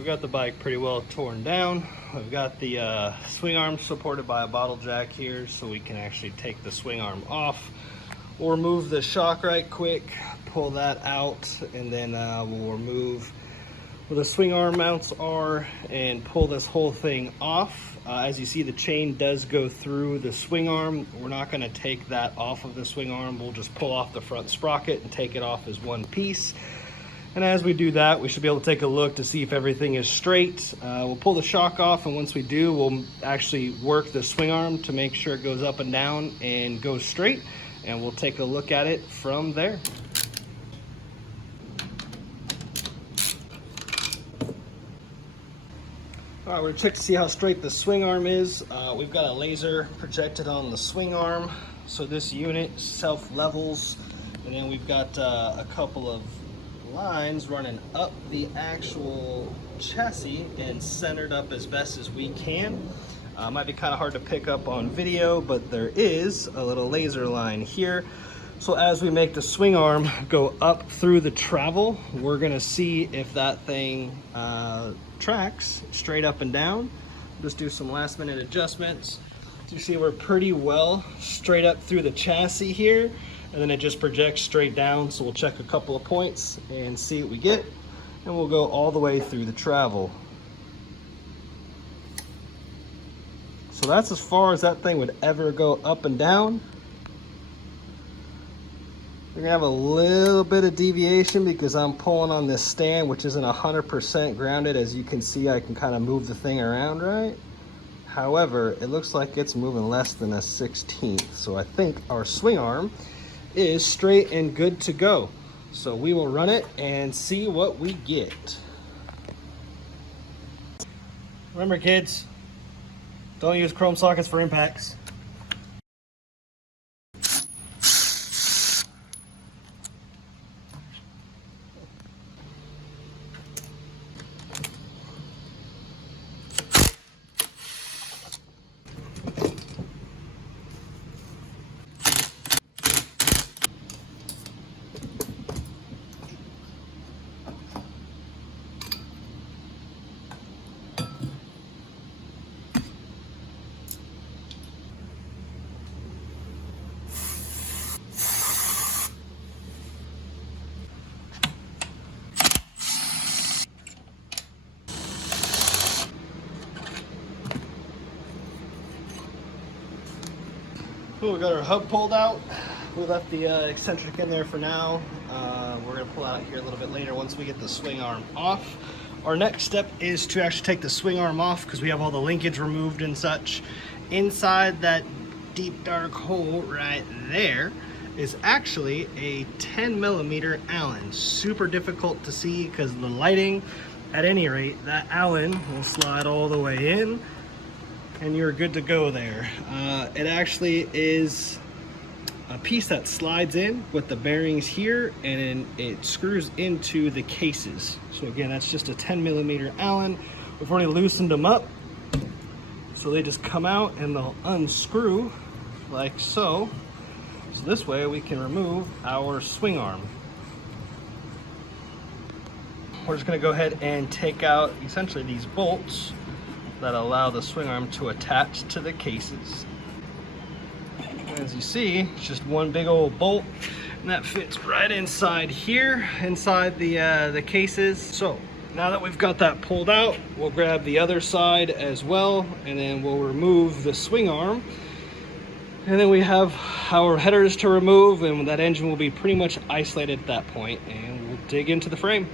we've got the bike pretty well torn down. We've got the swing arm supported by a bottle jack here, so we can actually take the swing arm off. We'll remove the shock right quick, pull that out, and then we'll remove where the swing arm mounts are and pull this whole thing off. As you see, the chain does go through the swing arm. We're not going to take that off of the swing arm. We'll just pull off the front sprocket and take it off as one piece. And as we do that, we should be able to take a look to see if everything is straight. We'll pull the shock off, and once we do, we'll actually work the swing arm to make sure it goes up and down and goes straight, and we'll take a look at it from there. All right, we're gonna check to see how straight the swing arm is. We've got a laser projected on the swing arm, so this unit self-levels, and then we've got a couple of lines running up the actual chassis and centered up as best as we can. Might be kind of hard to pick up on video, but there is a little laser line here. So as we make the swing arm go up through the travel, we're gonna see if that thing tracks straight up and down. Just do some last minute adjustments. So you see we're pretty well straight up through the chassis here, and then it just projects straight down. So we'll check a couple of points and see what we get, and we'll go all the way through the travel. So that's as far as that thing would ever go up and down. We're gonna have a little bit of deviation because I'm pulling on this stand, which isn't 100% grounded. As you can see, I can kind of move the thing around, right? However, it looks like it's moving less than a 1/16. So I think our swing arm is straight and good to go. So we will run it and see what we get. Remember, kids, don't use chrome sockets for impacts. Cool, we got our hub pulled out. We left the eccentric in there for now. We're gonna pull out here a little bit later once we get the swing arm off. Our next step is to actually take the swing arm off because we have all the linkage removed and such. Inside that deep dark hole right there is actually a 10mm Allen. Super difficult to see because of the lighting. At any rate, that Allen will slide all the way in, and you're good to go there. It actually is a piece that slides in with the bearings here, and then it screws into the cases. So again, that's just a 10mm Allen. We've already loosened them up, so they just come out and they'll unscrew like so. So this way we can remove our swing arm. We're just gonna go ahead and take out essentially these bolts that allow the swing arm to attach to the cases. As you see, it's just one big old bolt, and that fits right inside here, inside the cases. So now that we've got that pulled out, we'll grab the other side as well, and then we'll remove the swing arm. And then we have our headers to remove, and that engine will be pretty much isolated at that point, and we'll dig into the frame.